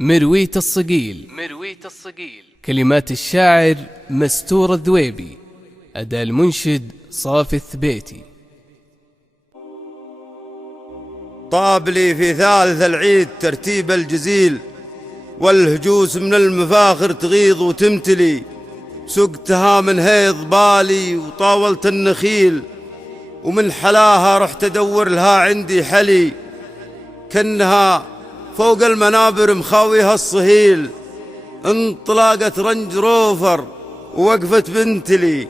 مرويت الصقيل. كلمات الشاعر مستور الذويبي، أداء المنشد صافي الثبيتي. طاب لي في ثالث العيد ترتيب الجزيل، والهجوس من المفاخر تغيض وتمتلي. سقتها من هيض بالي وطاولت النخيل، ومن حلاها رحت أدور لها عندي حلي. كأنها فوق المنابر مخاويها الصهيل، انطلاقت رنج روفر ووقفت بنتلي.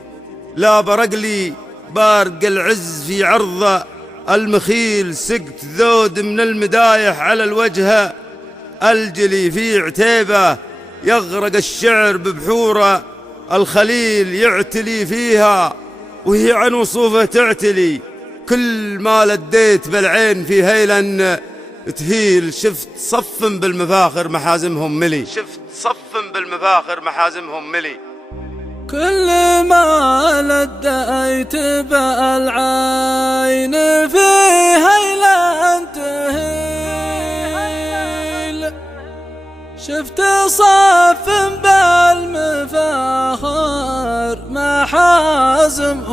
لا برقلي بارق العز في عرض المخيل، سقت ذود من المدايح على الوجه الجلي. في عتيبة يغرق الشعر ببحور الخليل، يعتلي فيها وهي عن وصوفه تعتلي. كل ما لديت بالعين في هيلا تهيل، شفت صف بالمفاخر محازمهم ملي. كل ما لديت بالعين في هيلا تهيل، شفت صف بالمفاخر محازمهم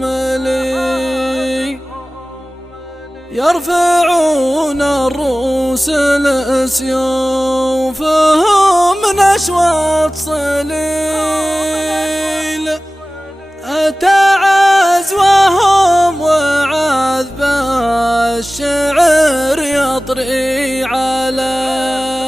ملي. يرفعون الرؤوس لسيوفهم نشوة صليل، أتى عزوهم وعذب الشعر يطري علي.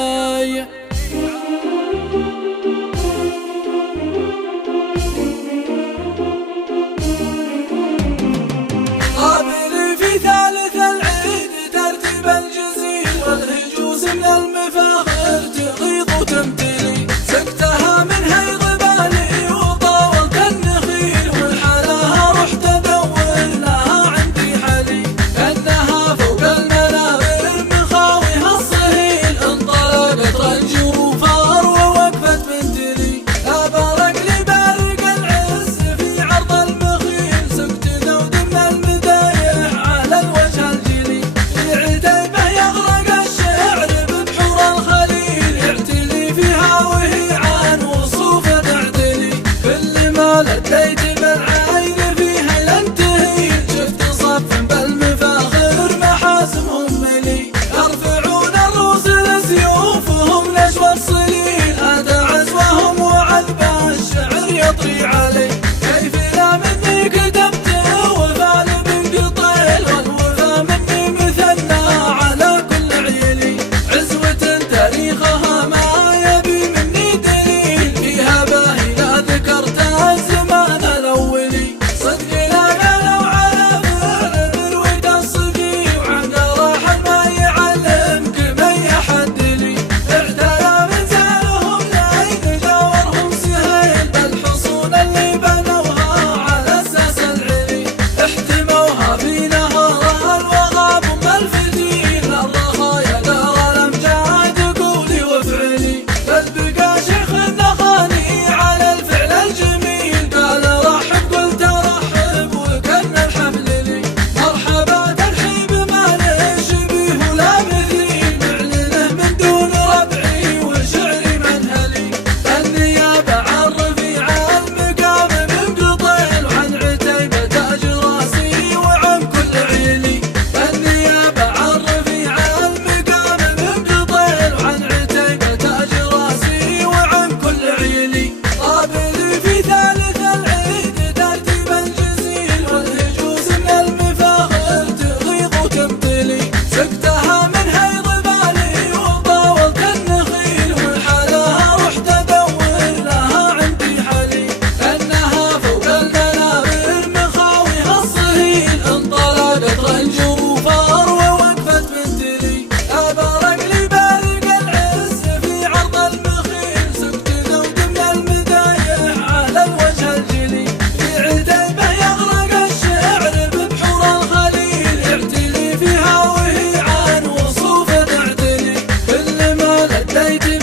قابل في ثالث العيد ترتيب الجزيل، والهجوس من المفاخر تغيض وتمتلي. سقتها من هيض بالي وطاولت النخيل، والحلاها رحت ادور لها عندي حلي. كأنها فوق المنابر مخاويها الصهيل، انطلقت رنج وفار ووقفت بنتلي. لا برق لي برق العز في عرض المخيل، سقت ذود من المدايح على الوجه الجلي. في عتيبة يغرق الشعر ببحور الخليل، يعتلي فيها وهي عن وصوفه تعتلي. كل ما لديت بالعين فيها لنتهيل، شفت صف بالمفاخر محاسمهم ملي. يرفعون الرؤوس لسيوفهم نشوة صليل، أتى عزوهم وعذب الشعر يطري علي. كيف لا مني كتبت وفال من قطيل، والوفا مني مثنى على كل عيلي. عزوة تاريخها ما يبي مني دليل، فيها باهي لا ذكرت الزمان الأولي. صدقي لا قالوا على فعل مرويت الصقيل، وعند راح ما يعلمك ما يحد لي. اعتلى منزلهم لعين جاورهم سهيل، بالحصون اللي بنوها على اساس العلي. احتموها في نهار الوغاب ام الفتيل، الرخايا دار الامجاد قولي وافعلي. بل بقى شيخ النخاني على الفعل الجميل، قال رحب قلت ارحب وكان الحفل لي. مرحبا ترحيب ما نشبيه ولا مثيل، نعلنه من دون ربعي وشعري منهلي. النيابة عن رفيع المقام من قطيل، وعن عتيبة تاج راسي وعن كل عيلي. النيابة عن رفيع المقام من قطيل، وعن عتيبة تاج راسي وعن كل عيلي. قابل في ثالث العيد ترتيب الجزيل، والهجوس من المفاخر تغيض وتمتلي. سقتها من هيض بالي وطاولت النخيل، والحلاها رحت ادور لها عندي حلي. كأنها فوق المنابر مخاويها الصهيل، انطلقت رنج وفار ووقفت بنتلي. لا برق لي برق العز في عرض المخيل، سقت ذود من المدايح على الوجه الجلي. في عتيبة يغرق الشعر ببحور الخليل، يعتلي فيها وهي عن وصوفه تعتلي. كل ما لديت